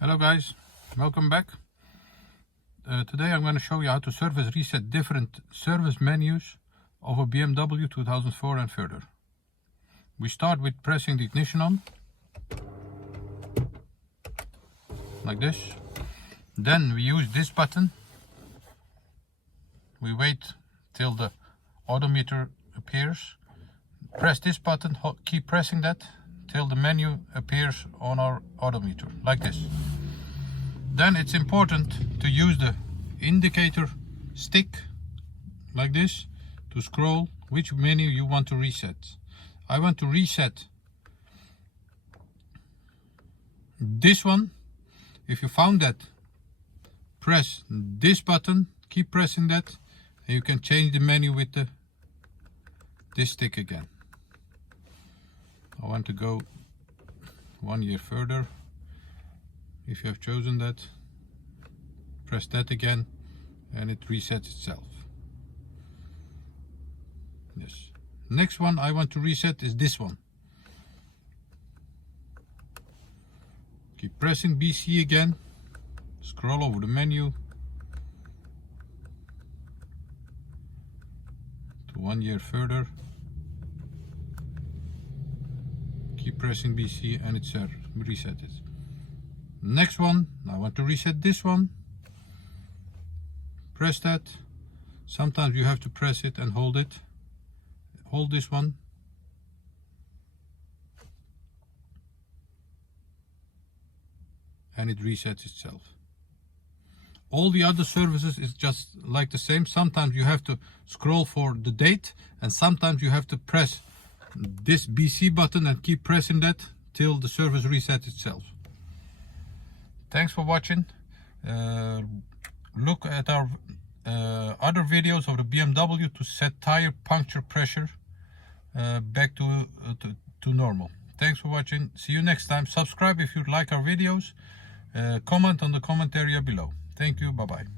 Hello guys, welcome back. Today I'm going to show you how to service reset different service menus of a BMW 2004 and further. We start with pressing the ignition on, like this. Then we use this button. We wait till the odometer appears. Press this button, keep pressing that till the menu appears on our odometer, like this. Then it's important to use the indicator stick, like this, to scroll which menu you want to reset. I want to reset this one. If you found that, press this button, keep pressing that, and you can change the menu with this stick again. I want to go 1 year further. If you have chosen that, press that again and it resets itself. Yes. Next one I want to reset is this one. Keep pressing BC again, scroll over the menu to 1 year further. Keep pressing BC and it's reset it. Next one, I want to reset this one. Press that. Sometimes you have to press it and hold it. Hold this one. And it resets itself. All the other services is just like the same. Sometimes you have to scroll for the date, and sometimes you have to press this BC button and keep pressing that till the service resets itself. Thanks for watching. Look at our other videos of the BMW to set tire puncture pressure back to normal. Thanks for watching. See you next time. Subscribe if you like our videos. Comment on the comment area below. Thank you. Bye bye.